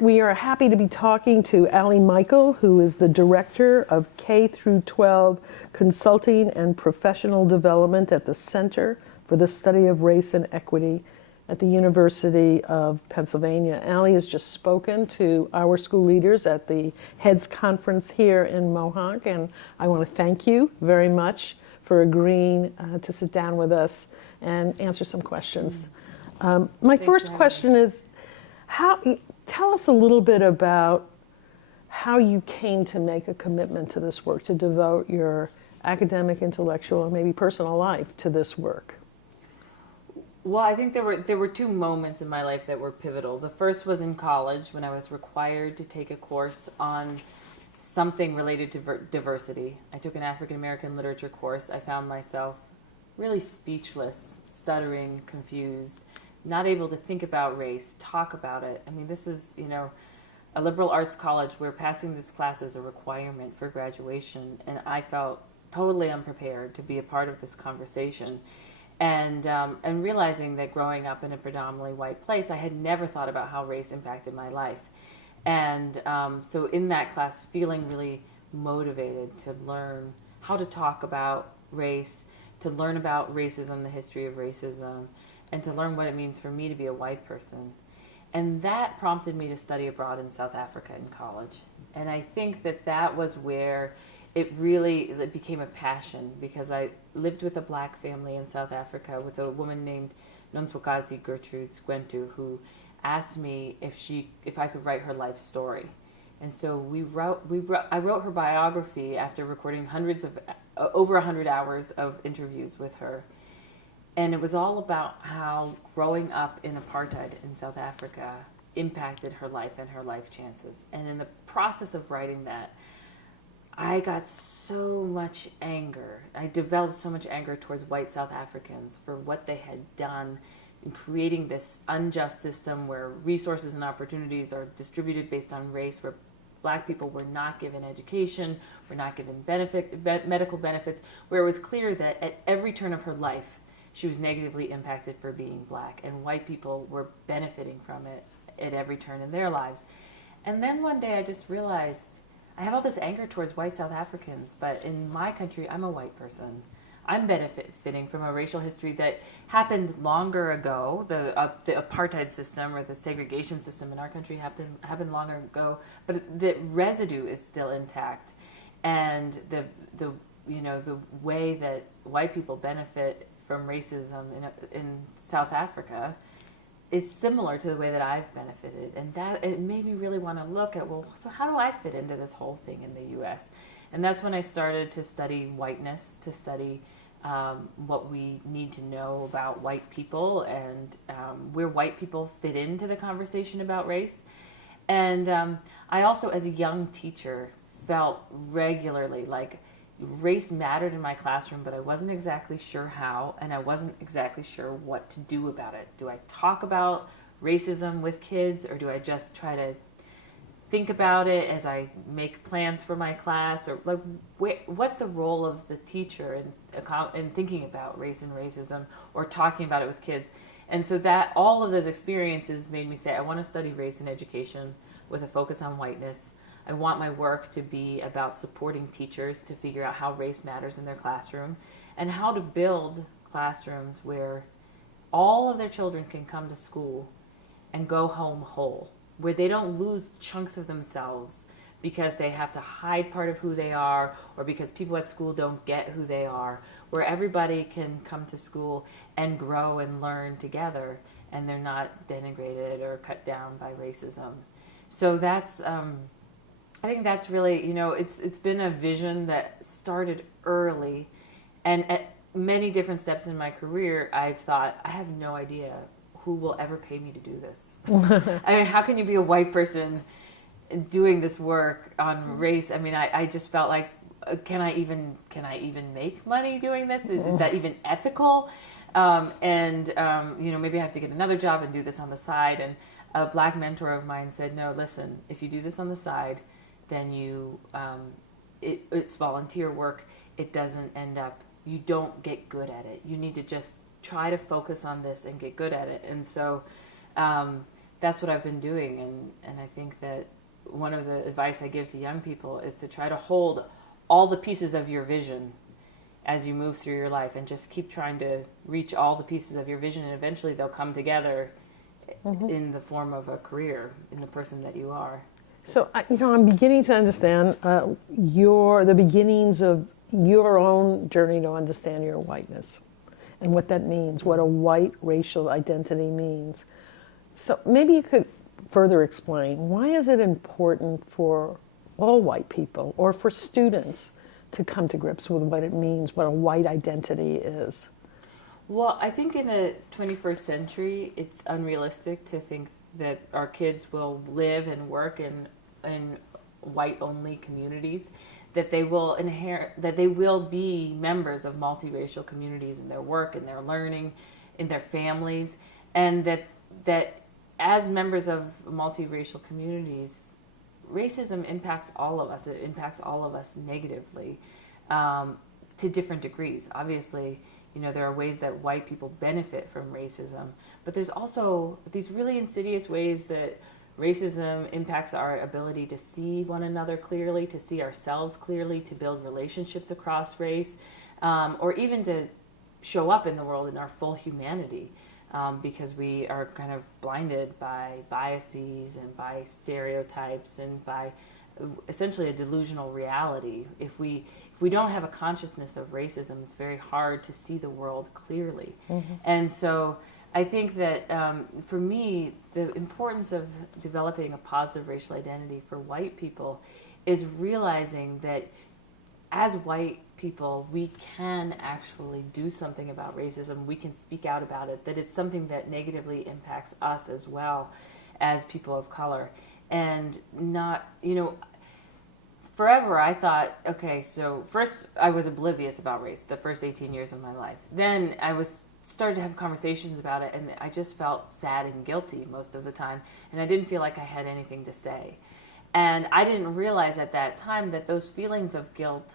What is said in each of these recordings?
We are happy to be talking to Allie Michael, who is the Director of K through 12 Consulting and Professional Development at the Center for the Study of Race and Equity at the University of Pennsylvania. Allie has just spoken to our school leaders at the Heads Conference here in Mohawk, and I want to thank you very much for agreeing to sit down with us and answer some questions. My first question is, tell us a little bit about how you came to make a commitment to this work, to devote your academic, intellectual, and maybe personal life to this work. Well, I think there were two moments in my life that were pivotal. The first was in college when I was required to take a course on something related to diversity. I took an African American literature course. I found myself really speechless, stuttering, confused, not able to think about race, talk about it. I mean, this is, a liberal arts college where passing this class is a requirement for graduation, and I felt totally unprepared to be a part of this conversation. And realizing that growing up in a predominantly white place, I had never thought about how race impacted my life. And so in that class, feeling really motivated to learn how to talk about race, to learn about racism, the history of racism, and to learn what it means for me to be a white person. And that prompted me to study abroad in South Africa in college. And I think that was where it became a passion, because I lived with a black family in South Africa with a woman named Nonswakazi Gertrude Squentu, who asked me if I could write her life story. And so I wrote her biography after recording over 100 hours of interviews with her. And it was all about how growing up in apartheid in South Africa impacted her life and her life chances. And in the process of writing that, I got so much anger. I developed so much anger towards white South Africans for what they had done in creating this unjust system where resources and opportunities are distributed based on race, where black people were not given education, were not given medical benefits, where it was clear that at every turn of her life, she was negatively impacted for being black, and white people were benefiting from it at every turn in their lives. And then one day I just realized I have all this anger towards white South Africans, but in my country, I'm a white person. I'm benefiting from a racial history that happened longer ago. The apartheid system or the segregation system in our country happened longer ago, but the residue is still intact. And the way that white people benefit from racism in South Africa is similar to the way that I've benefited. And that it made me really want to look at, well, so how do I fit into this whole thing in the U.S.? And that's when I started to study whiteness, to study what we need to know about white people and where white people fit into the conversation about race. And I also, as a young teacher, felt regularly like race mattered in my classroom, but I wasn't exactly sure how, and I wasn't exactly sure what to do about it. Do I talk about racism with kids, or do I just try to think about it as I make plans for my class, or like what's the role of the teacher in thinking about race and racism, or talking about it with kids? And so that all of those experiences made me say, I want to study race in education with a focus on whiteness. I want my work to be about supporting teachers to figure out how race matters in their classroom, and how to build classrooms where all of their children can come to school and go home whole, where they don't lose chunks of themselves because they have to hide part of who they are, or because people at school don't get who they are, where everybody can come to school and grow and learn together, and they're not denigrated or cut down by racism. So that's I think that's really, it's been a vision that started early, and at many different steps in my career, I've thought, I have no idea who will ever pay me to do this. I mean, how can you be a white person doing this work on race? I mean, I just felt like, can I even make money doing this? Is that even ethical? Maybe I have to get another job and do this on the side. And a black mentor of mine said, no, listen, if you do this on the side, then it's volunteer work. It doesn't end up, you don't get good at it. You need to just try to focus on this and get good at it. And so that's what I've been doing, and I think that one of the advice I give to young people is to try to hold all the pieces of your vision as you move through your life, and just keep trying to reach all the pieces of your vision, and eventually they'll come together in the form of a career in the person that you are. So, I'm beginning to understand the beginnings of your own journey to understand your whiteness and what that means, what a white racial identity means. So maybe you could further explain, why is it important for all white people or for students to come to grips with what it means, what a white identity is? Well, I think in the 21st century, it's unrealistic to think that our kids will live and work in white-only communities, that they will be members of multiracial communities in their work, in their learning, in their families, and that as members of multiracial communities, racism impacts all of us. It impacts all of us negatively to different degrees. Obviously, there are ways that white people benefit from racism, but there's also these really insidious ways that racism impacts our ability to see one another clearly, to see ourselves clearly, to build relationships across race, or even to show up in the world in our full humanity, because we are kind of blinded by biases and by stereotypes and by essentially a delusional reality. If we don't have a consciousness of racism, it's very hard to see the world clearly. And so I think that for me, the importance of developing a positive racial identity for white people is realizing that as white people, we can actually do something about racism. We can speak out about it, that it's something that negatively impacts us as well as people of color. And not, forever I thought, okay, so first I was oblivious about race the first 18 years of my life. Then I started to have conversations about it, and I just felt sad and guilty most of the time, and I didn't feel like I had anything to say. And I didn't realize at that time that those feelings of guilt,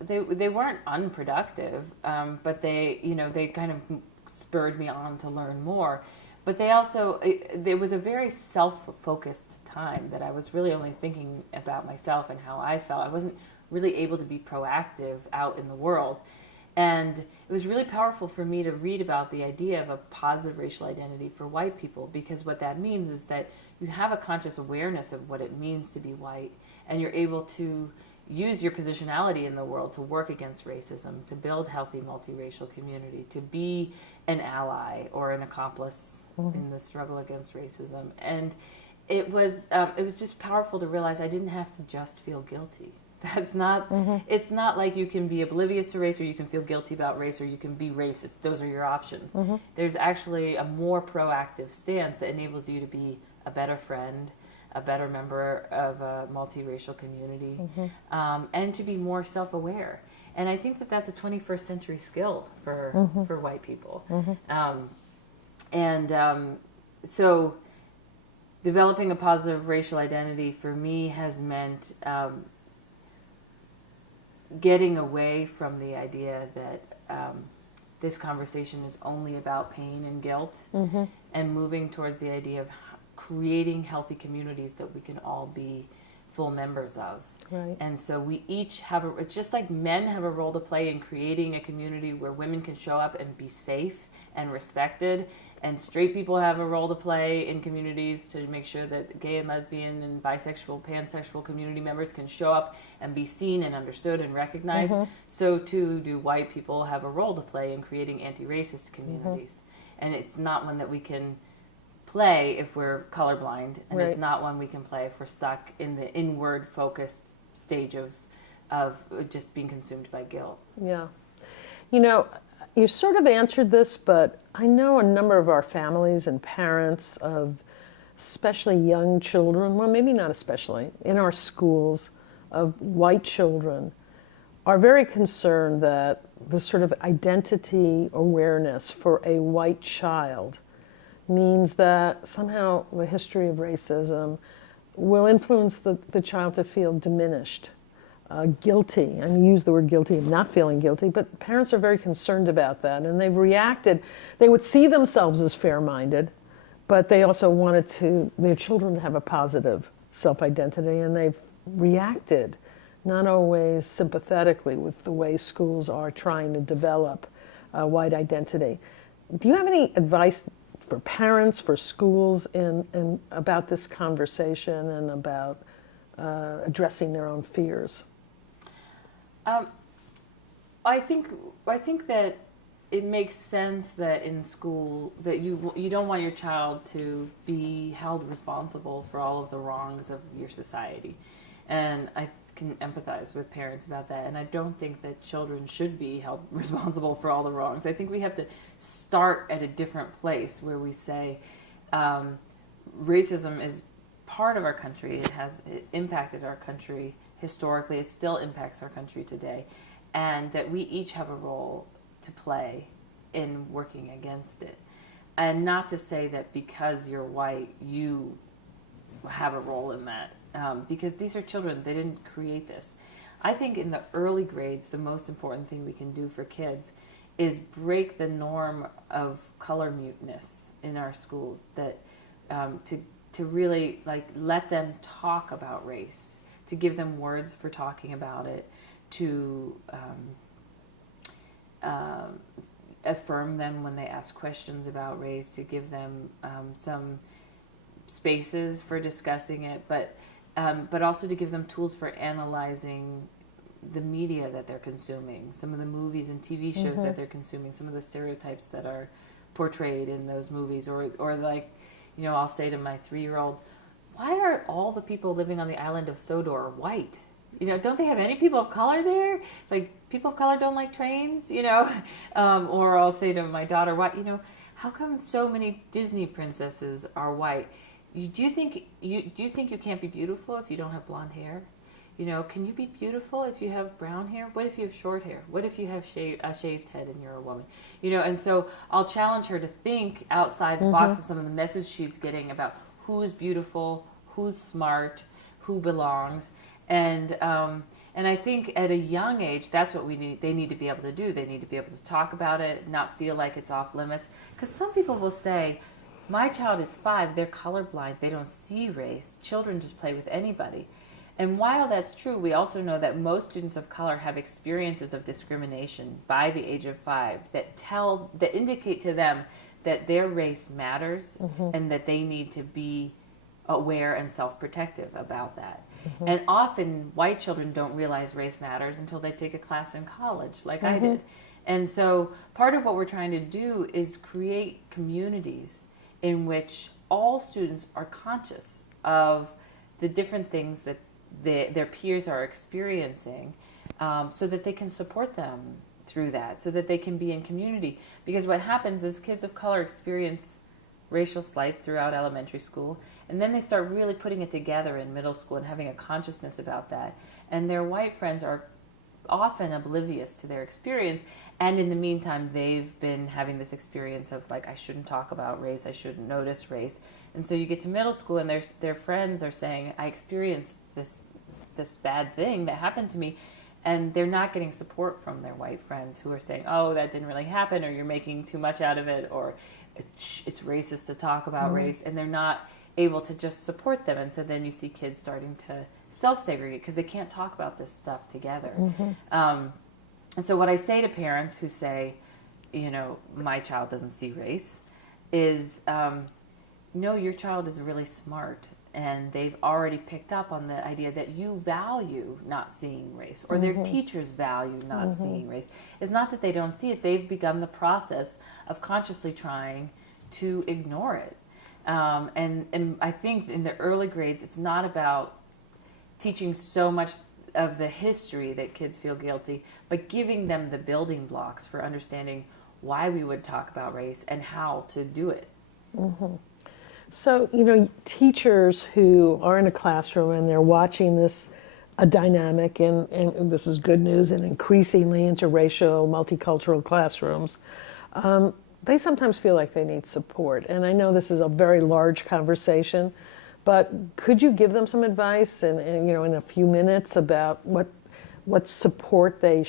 they weren't unproductive, but they kind of spurred me on to learn more. But they also, it was a very self-focused time that I was really only thinking about myself and how I felt. I wasn't really able to be proactive out in the world. And it was really powerful for me to read about the idea of a positive racial identity for white people, because what that means is that you have a conscious awareness of what it means to be white, and you're able to use your positionality in the world to work against racism, to build healthy multiracial community, to be an ally or an accomplice in the struggle against racism. And it was just powerful to realize I didn't have to just feel guilty. That's not, it's not like you can be oblivious to race, or you can feel guilty about race, or you can be racist. Those are your options. There's actually a more proactive stance that enables you to be a better friend, a better member of a multiracial community, and to be more self-aware. And I think that that's a 21st century skill for white people. So developing a positive racial identity for me has meant getting away from the idea that this conversation is only about pain and guilt, and moving towards the idea of creating healthy communities that we can all be full members of. Right. And so we each have it's just like men have a role to play in creating a community where women can show up and be safe and respected, and straight people have a role to play in communities to make sure that gay and lesbian and bisexual, pansexual community members can show up and be seen and understood and recognized. So too do white people have a role to play in creating anti-racist communities. And it's not one that we can play if we're colorblind, and it's not one we can play if we're stuck in the inward focused stage of just being consumed by guilt. Yeah. You sort of answered this, but I know a number of our families and parents of especially young children, well, maybe not especially, in our schools, of white children, are very concerned that the sort of identity awareness for a white child means that somehow the history of racism will influence the child to feel diminished, guilty. I use the word guilty, not feeling guilty, but parents are very concerned about that, and they've reacted. They would see themselves as fair-minded, but they also wanted their children to have a positive self-identity, and they've reacted not always sympathetically with the way schools are trying to develop a white identity. Do you have any advice for parents, for schools, in about this conversation and about addressing their own fears? I think that it makes sense that in school that you don't want your child to be held responsible for all of the wrongs of your society, and I can empathize with parents about that. And I don't think that children should be held responsible for all the wrongs. I think we have to start at a different place where we say racism is part of our country. It impacted our country historically. It still impacts our country today, and that we each have a role to play in working against it. And not to say that because you're white, you have a role in that, because these are children. They didn't create this. I think in the early grades, the most important thing we can do for kids is break the norm of color muteness in our schools, that to really let them talk about race, to give them words for talking about it, to affirm them when they ask questions about race, to give them some spaces for discussing it, but also to give them tools for analyzing the media that they're consuming, some of the movies and TV shows that they're consuming, some of the stereotypes that are portrayed in those movies, or I'll say to my 3-year-old, why are all the people living on the island of Sodor white? Don't they have any people of color there? It's like, people of color don't like trains, or I'll say to my daughter, how come so many Disney princesses are white? Do you think you can't be beautiful if you don't have blonde hair? Can you be beautiful if you have brown hair? What if you have short hair? What if you have a shaved head and you're a woman? And so I'll challenge her to think outside the box of some of the message she's getting about who's beautiful, who's smart, who belongs. And I think at a young age, that's what they need to be able to do. They need to be able to talk about it, not feel like it's off limits. Because some people will say, my child is 5, they're colorblind, they don't see race. Children just play with anybody. And while that's true, we also know that most students of color have experiences of discrimination by the age of 5 that indicate to them that their race matters and that they need to be aware and self-protective about that. And often white children don't realize race matters until they take a class in college, like I did. And so part of what we're trying to do is create communities in which all students are conscious of the different things that their peers are experiencing, so that they can support them through that, so that they can be in community. Because what happens is kids of color experience racial slights throughout elementary school, and then they start really putting it together in middle school and having a consciousness about that. And their white friends are often oblivious to their experience, and in the meantime they've been having this experience of I shouldn't talk about race, I shouldn't notice race. And so you get to middle school and their friends are saying, I experienced this bad thing that happened to me, and they're not getting support from their white friends who are saying, oh, that didn't really happen, or you're making too much out of it, or it's racist to talk about race, and they're not able to just support them. And so then you see kids starting to self-segregate because they can't talk about this stuff together. And so what I say to parents who say, my child doesn't see race, is no, your child is really smart, and they've already picked up on the idea that you value not seeing race, or their teachers value not seeing race. It's not that they don't see it. They've begun the process of consciously trying to ignore it. And I think in the early grades, it's not about teaching so much of the history that kids feel guilty, but giving them the building blocks for understanding why we would talk about race and how to do it. So, teachers who are in a classroom and they're watching a dynamic, and this is good news, in increasingly interracial, multicultural classrooms, they sometimes feel like they need support. And I know this is a very large conversation, but could you give them some advice in a few minutes about what support they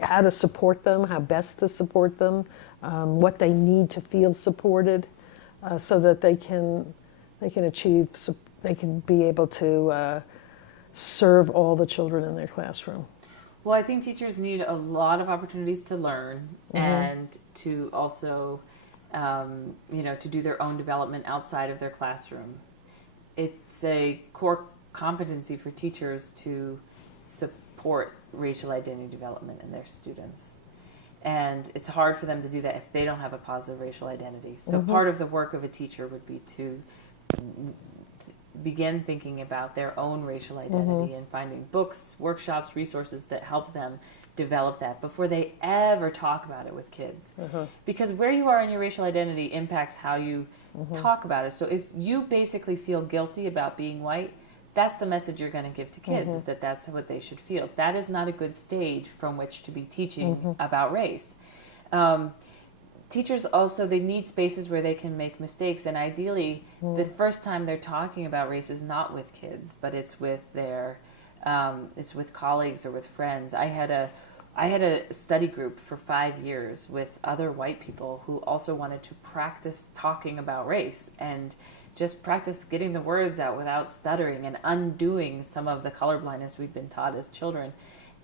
how to support them, how best to support them, what they need to feel supported? so that they can achieve, they can be able to serve all the children in their classroom? Well, I think teachers need a lot of opportunities to learn and to also, to do their own development outside of their classroom. It's a core competency for teachers to support racial identity development in their students. And it's hard for them to do that if they don't have a positive racial identity. So part of the work of a teacher would be to begin thinking about their own racial identity and finding books, workshops, resources that help them develop that before they ever talk about it with kids. Because where you are in your racial identity impacts how you talk about it. So if you basically feel guilty about being white, that's the message you're going to give to kids, is that that's what they should feel. That is not a good stage from which to be teaching about race. Teachers also, they need spaces where they can make mistakes, and ideally the first time they're talking about race is not with kids, but it's with their it's with colleagues or with friends. I had a study group for 5 years with other white people who also wanted to practice talking about race and just practice getting the words out without stuttering and undoing some of the colorblindness we've been taught as children.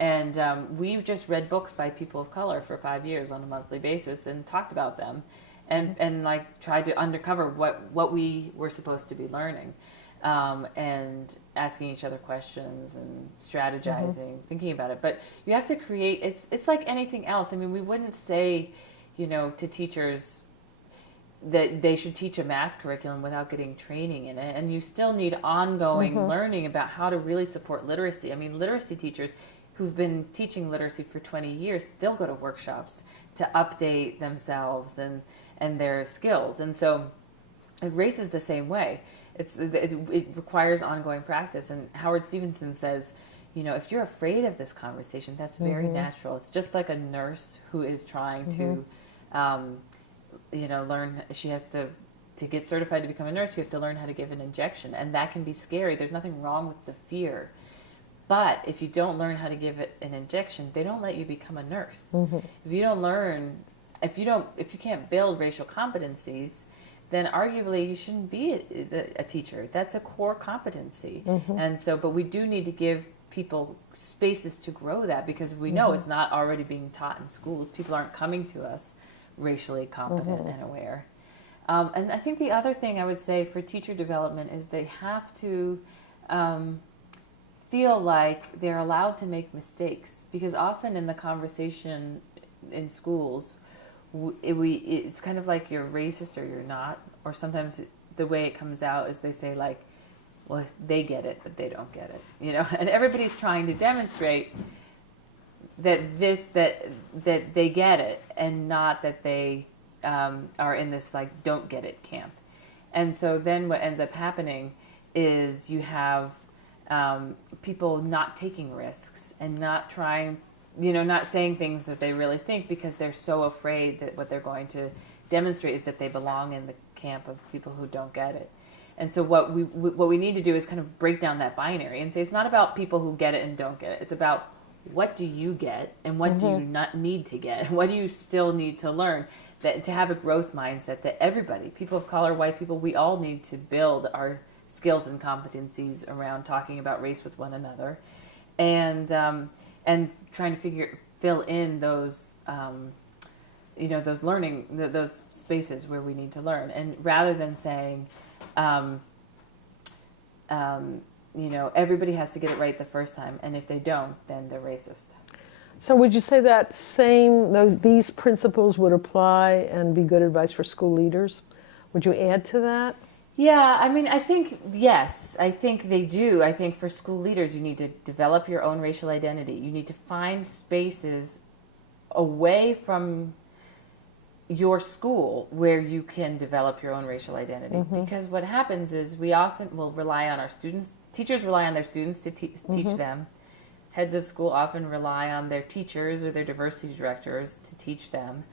And we've just read books by people of color for 5 years on a monthly basis and talked about them and like tried to uncover what we were supposed to be learning, and asking each other questions and strategizing, thinking about it. But you have to create, it's like anything else. I mean, we wouldn't say, to teachers that they should teach a math curriculum without getting training in it. And you still need ongoing learning about how to really support literacy. I mean, literacy teachers who've been teaching literacy for 20 years still go to workshops to update themselves and their skills. And so race is the same way. It requires ongoing practice. And Howard Stevenson says, if you're afraid of this conversation, that's very natural. It's just like a nurse who is trying to, learn. She has to get certified to become a nurse, you have to learn how to give an injection. And that can be scary. There's nothing wrong with the fear. But if you don't learn how to give it an injection, they don't let you become a nurse. If you don't learn, if you can't build racial competencies, then arguably you shouldn't be a teacher. That's a core competency. And so, but we do need to give people spaces to grow that, because we know it's not already being taught in schools. People aren't coming to us racially competent and aware. And I think the other thing I would say for teacher development is they have to feel like they're allowed to make mistakes, because often in the conversation in schools, it's kind of like you're racist or you're not, or sometimes the way it comes out is they say like, well, they get it, but they don't get it, and everybody's trying to demonstrate that they get it, and not that they are in this like don't get it camp. And so then what ends up happening is you have people not taking risks and not trying, not saying things that they really think, because they're so afraid that what they're going to demonstrate is that they belong in the camp of people who don't get it. And so what we need to do is kind of break down that binary and say it's not about people who get it and don't get it. It's about what do you get and what do you not need to get? What do you still need to learn? That to have a growth mindset that everybody, people of color, white people, we all need to build our skills and competencies around talking about race with one another, and trying to fill in those those learning, those spaces where we need to learn, and rather than saying everybody has to get it right the first time, and if they don't, then they're racist. So would you say that these principles would apply and be good advice for school leaders? Would you add to that? Yeah, I mean, I think, yes, I think they do. I think for school leaders, you need to develop your own racial identity. You need to find spaces away from your school where you can develop your own racial identity. Because what happens is we often will rely on our students. Teachers rely on their students to teach them. Heads of school often rely on their teachers or their diversity directors to teach them.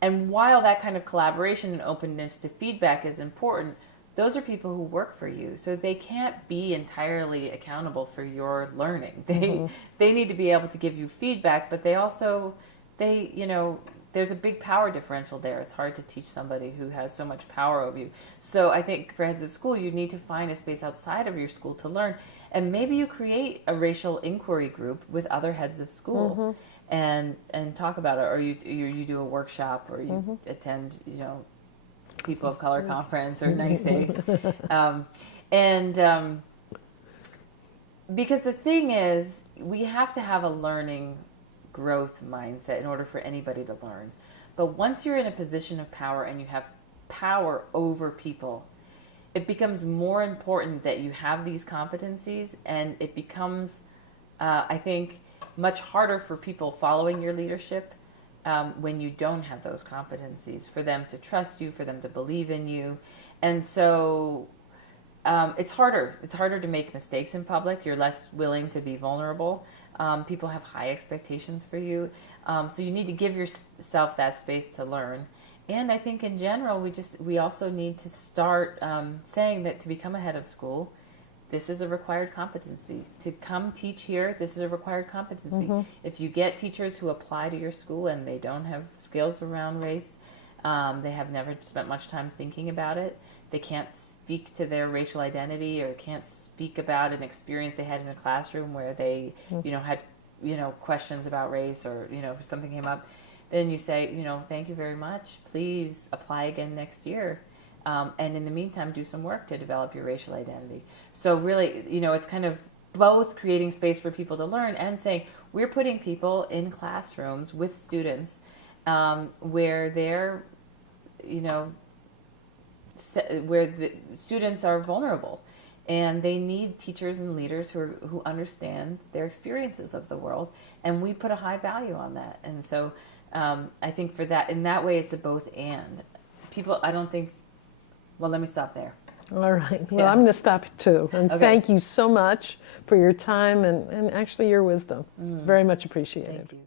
And while that kind of collaboration and openness to feedback is important, those are people who work for you, so they can't be entirely accountable for your learning. They need to be able to give you feedback, but they there's a big power differential there. It's hard to teach somebody who has so much power over you. So I think for heads of school, you need to find a space outside of your school to learn. And maybe you create a racial inquiry group with other heads of school and talk about it, or you do a workshop, or you attend, People of Color Conference or NYSAIS. Because the thing is, we have to have a learning growth mindset in order for anybody to learn. But once you're in a position of power and you have power over people, it becomes more important that you have these competencies, and it becomes, I think, much harder for people following your leadership when you don't have those competencies, for them to trust you, for them to believe in you. And so it's harder. It's harder to make mistakes in public. You're less willing to be vulnerable. People have high expectations for you. So you need to give yourself that space to learn. And I think in general, we also need to start saying that to become a head of school, this is a required competency. To come teach here, this is a required competency. If you get teachers who apply to your school and they don't have skills around race, they have never spent much time thinking about it, they can't speak to their racial identity, or can't speak about an experience they had in a classroom where they, had, questions about race, or, if something came up, then you say, thank you very much. Please apply again next year. And in the meantime, do some work to develop your racial identity. So really, it's kind of both creating space for people to learn and saying, we're putting people in classrooms with students where they're, where the students are vulnerable, and they need teachers and leaders who understand their experiences of the world, and we put a high value on that. And so I think for that, in that way, it's a both and. People, I don't think, well, let me stop there. All right. Well, I'm going to stop too. And thank you so much for your time and actually your wisdom. Very much appreciated. Thank you.